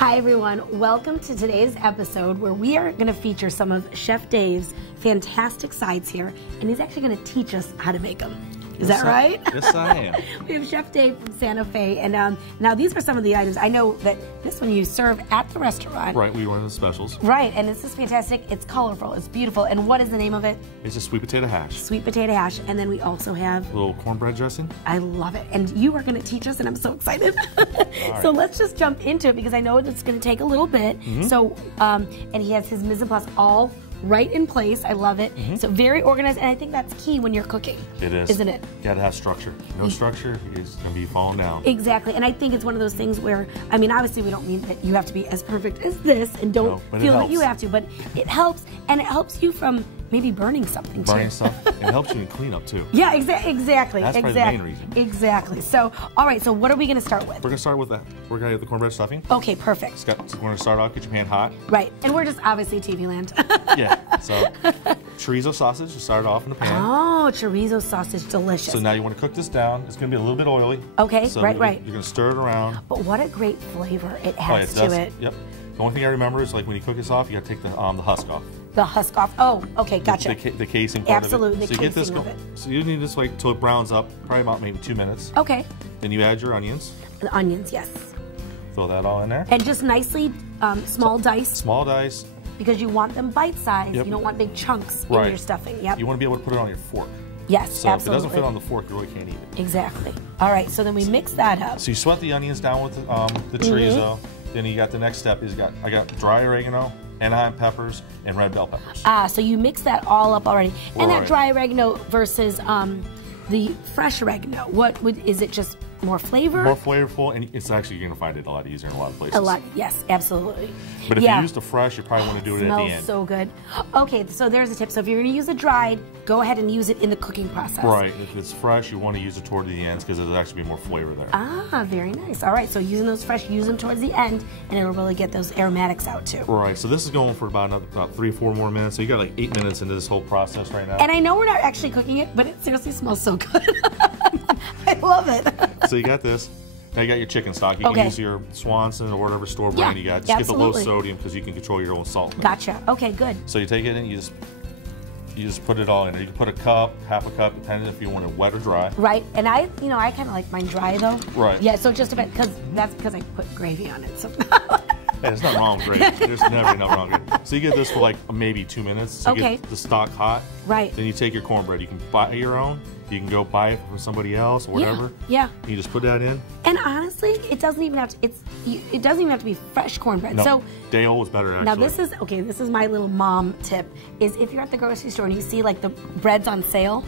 Hi everyone, welcome to today's episode where we are going to feature some of Chef Dave's fantastic sides here, and he's actually going to teach us how to make them. Is that right? Yes, I am. We have Chef Dave from Santa Fe, and now these are some of the items. I know that this one you serve at the restaurant. Right, we run the specials. Right, and this is fantastic. It's colorful, it's beautiful. And what is the name of it? It's a sweet potato hash. Sweet potato hash, and then we also have a little cornbread dressing. I love it, and you are going to teach us, and I'm so excited. Right. So let's just jump into it because I know it's going to take a little bit. So, and he has his mise en place all right in place. I love it. So very organized, and I think that's key when you're cooking. It is. Isn't it? You gotta have structure. No structure is gonna be falling down. Exactly, and I think it's one of those things where, I mean, obviously we don't mean that you have to be as perfect as this and don't feel that you have to, but it helps, and it helps you from maybe burning something too. Burning stuff. It helps you in cleanup too. Yeah, exactly. That's probably the main reason. Exactly. So, all right, so what are we gonna start with? We're gonna start with that. We're gonna get the cornbread stuffing. Okay, perfect. We're gonna start off, get your pan hot. Right, and we're just obviously TV land. Yeah, so chorizo sausage to start off in the pan. Oh, chorizo sausage, delicious. So now you want to cook this down. It's going to be a little bit oily. Okay, so right. You're going to stir it around. But what a great flavor it has to it. Yep. The only thing I remember is like when you cook this off, you got to take the husk off. The husk off. Oh, okay, gotcha. The casing part Absolutely, of it. So you get this going. So you need this like till it browns up, probably about maybe 2 minutes. Okay. Then you add your onions. The onions, yes. Throw that all in there. And just nicely small dice. Small dice. Because you want them bite-sized. Yep. You don't want big chunks in your stuffing. Yep. You want to be able to put it on your fork. Yes, so absolutely. if it doesn't fit on the fork, you really can't eat it. Exactly. All right, so then we mix that up. So you sweat the onions down with the chorizo. Then you got the next step is I got dry oregano, Anaheim peppers, and red bell peppers. Ah, so you mix that all up already. And that dry oregano versus the fresh oregano. Is it just more flavor? More flavorful, and it's actually, you're going to find it a lot easier in a lot of places. A lot, yes, absolutely. But if you use the fresh, you probably want to do it at the end. Smells so good. Okay, so there's a tip. So if you're going to use a dried, go ahead and use it in the cooking process. Right. If it's fresh, you want to use it toward the ends because there'll actually be more flavor there. Ah, very nice. All right, so using those fresh, use them towards the end, and it'll really get those aromatics out too. Right. So this is going for about 3 or 4 more minutes. So you got like 8 minutes into this whole process right now. And I know we're not actually cooking it, but it seriously smells so good. I love it. So you got this. Now you got your chicken stock. You can use your Swanson or whatever store brand you got. Just get the low sodium because you can control your own salt. Gotcha. Okay, good. So you take it and you just put it all in there. You can put a cup, half a cup, depending if you want it wet or dry. Right. And I kind of like mine dry though. Right. Yeah. So just about that's because I put gravy on it. So. Hey, there's nothing wrong with gravy. There's never nothing wrong with it. So you get this for like maybe 2 minutes. So you get the stock hot. Right. Then you take your cornbread. You can buy your own. You can go buy it from somebody else or whatever. Yeah. You just put that in. And honestly, it doesn't even have to. It doesn't even have to be fresh cornbread. No, so day old is better actually. Now this is my little mom tip. Is if you're at the grocery store and you see like the breads on sale,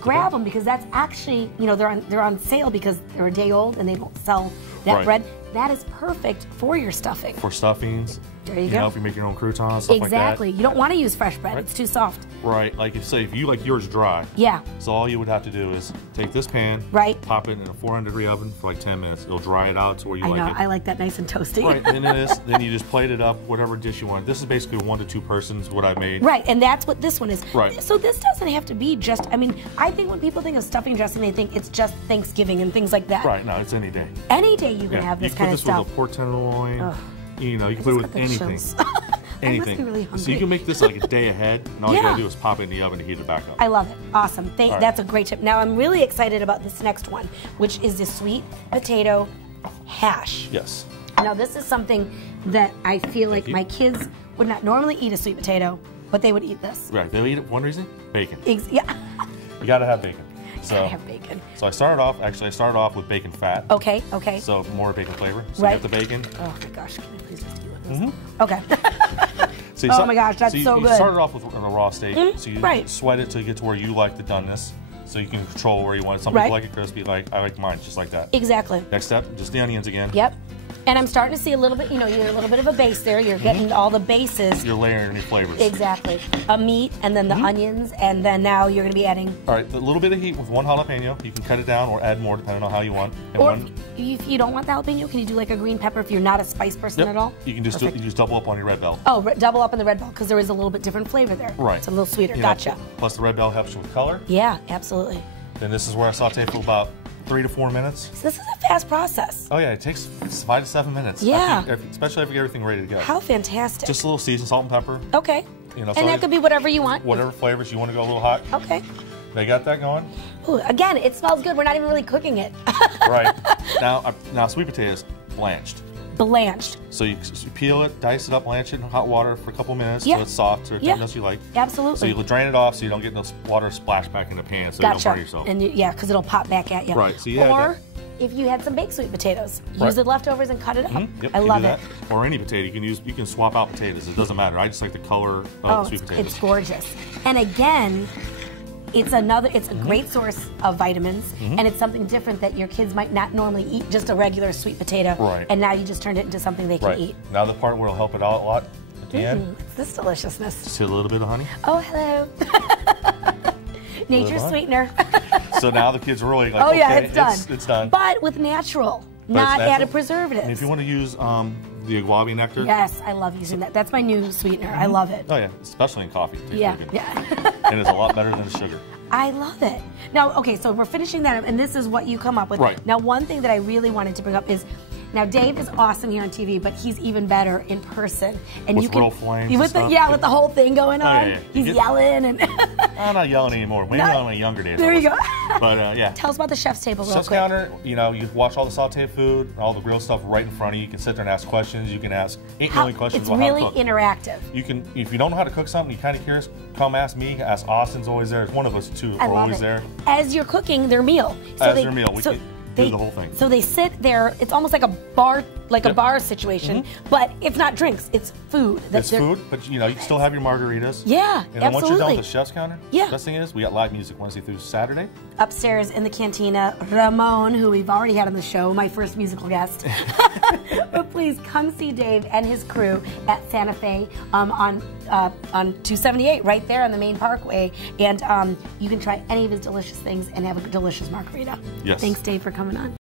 grab them because that's actually they're on sale because they're a day old and they don't sell that bread. That is perfect for your stuffing. For stuffings. There you go. If you make your own croutons, stuff like that. Exactly. You don't want to use fresh bread. It's too soft. Right. Like if you like yours dry. Yeah. So all you would have to do is take this pan. Right. Pop it in a 400-degree oven for like 10 minutes. It'll dry it out to where you like it. I know. I like that nice and toasty. Right. Then you just plate it up, whatever dish you want. This is basically 1 to 2 persons, what I made. Right. And that's what this one is. Right. So this doesn't have to be just, I mean, I think when people think of stuffing dressing, they think it's just Thanksgiving and things like that. Right. No, it's any day. Any day you can have this kind of stuff. You can put this with a pork tenderloin. Ugh. You can put it with anything. Anything. I must be really hungry. So you can make this like a day ahead, and all you gotta do is pop it in the oven to heat it back up. I love it. Awesome. That's a great tip. Now I'm really excited about this next one, which is the sweet potato hash. Yes. Now this is something that I feel like my kids would not normally eat a sweet potato, but they would eat this. Right. They'll eat it. One reason? Bacon. Yeah. You gotta have bacon. So, gotta have bacon. So I started off with bacon fat. Okay. So more bacon flavor. So you got the bacon. Oh my gosh, can I please just eat with this? Okay. So oh my gosh, that's so good. You started off with a raw steak. So you sweat it till you get to where you like the doneness. So you can control where you want it. Some people like it crispy. I like mine just like that. Exactly. Next step, just the onions again. Yep. And I'm starting to see a little bit, you're a little bit of a base there. You're getting all the bases. You're layering your flavors. Exactly. A meat, and then the onions, and then now you're going to be adding... All right, a little bit of heat with 1 jalapeno. You can cut it down or add more depending on how you want. And or if you don't want the jalapeno, can you do like a green pepper if you're not a spice person at all? You can just double up on your red bell. Oh, double up on the red bell because there is a little bit different flavor there. Right. It's a little sweeter. Gotcha. Plus the red bell helps you with color. Yeah, absolutely. Then this is where I saute for about 3 to 4 minutes. So this is a fast process. Oh yeah, it takes 5 to 7 minutes. Yeah. Especially if you get everything ready to go. How fantastic. Just a little seasoned salt and pepper. Okay. You know, and that could be whatever you want. Whatever flavors you want to go a little hot. Okay. They got that going. Ooh, again, it smells good. We're not even really cooking it. Right. Now sweet potatoes, blanched. Blanched. So you peel it, dice it up, blanch it in hot water for a couple minutes so it's soft or as you like. Absolutely. So you drain it off so you don't get no water splash back in the pan so you don't burn yourself. And because it'll pop back at you. Right. So or if you had some baked sweet potatoes, use the leftovers and cut it up. Yep, I love it. Or any potato you can swap out potatoes. It doesn't matter. I just like the color of the sweet potatoes. It's gorgeous. And again, it's a great source of vitamins, and it's something different that your kids might not normally eat, just a regular sweet potato. Right. And now you just turned it into something they can eat. Now the part where it'll help it out a lot at the end. It's this deliciousness. Just hit a little bit of honey. Oh, hello. Nature's sweetener. So now the kids are really like, oh yeah, it's done. It's done. But with natural, not added preservatives. And if you want to use the agave nectar. Yes, I love using that. That's my new sweetener. I love it. Oh yeah, especially in coffee. Yeah. And it's a lot better than the sugar. I love it. Now, okay, so we're finishing that up, and this is what you come up with. Right. Now, one thing that I really wanted to bring up is, now Dave is awesome here on TV, but he's even better in person. And with you can real flames with and stuff. Yeah, with the whole thing going on. Yeah. He's yelling and. I'm not yelling anymore. Maybe on my younger days. There you go. But yeah. Tell us about the chef's table real quick. Chef's counter. You know, you watch all the sautéed food, all the grilled stuff right in front of you. You can sit there and ask questions. You can ask 8 million questions about how to cook. It's really interactive. You can, if you don't know how to cook something, you're kind of curious, come ask me. Ask Austin's always there. One of us two are always there. As you're cooking their meal. Their meal. We can do the whole thing. So they sit there. It's almost like a bar, a bar situation, but it's not drinks. It's food. It's food, but you know you can still have your margaritas. Yeah, and then once you're done with the chef's counter, best thing is we got live music Wednesday through Saturday. Upstairs in the cantina, Ramon, who we've already had on the show, my first musical guest. But please come see Dave and his crew at Santa Fe on 278, right there on the main parkway, and you can try any of his delicious things and have a delicious margarita. Yes. Thanks, Dave, for coming on.